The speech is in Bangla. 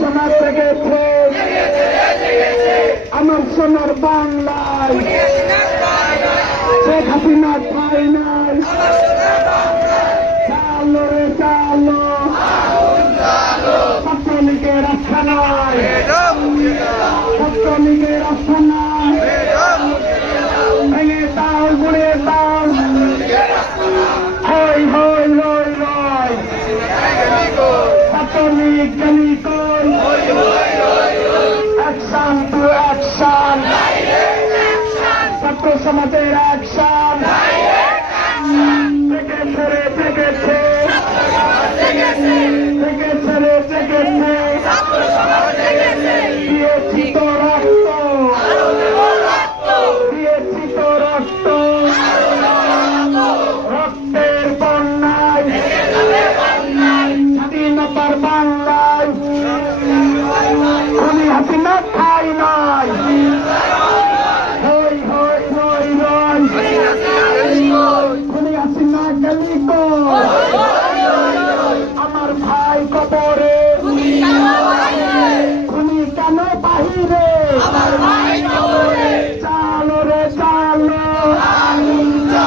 সমাজ জেগেছে, আমার সোনার বাংলায় শেখ হাসিনা ঠাই নাই। চালো রে চালো, ছাত্রলীগের রাস্তা নাই, ছাত্রলীগের রাস্তা নাই, ভেঙে দাও গুড়িয়ে দাও, হই হই হই হই, ছাত্রলীগ গলি কই, অ্যাকশন টু অ্যাকশন, ছাত্র সমাজের অ্যাকশন, জেগেছে রে জেগেছে, জেগেছে রে জেগেছে, দিয়েছি তো রক্ত, দিয়েছি তো রক্ত, রক্তের বন্যায় স্বাধীনতার বাংলায় খুনি হাসিনা ঠাই নাই। হই হই হই হই, খুনি হাসিনা গলি কই।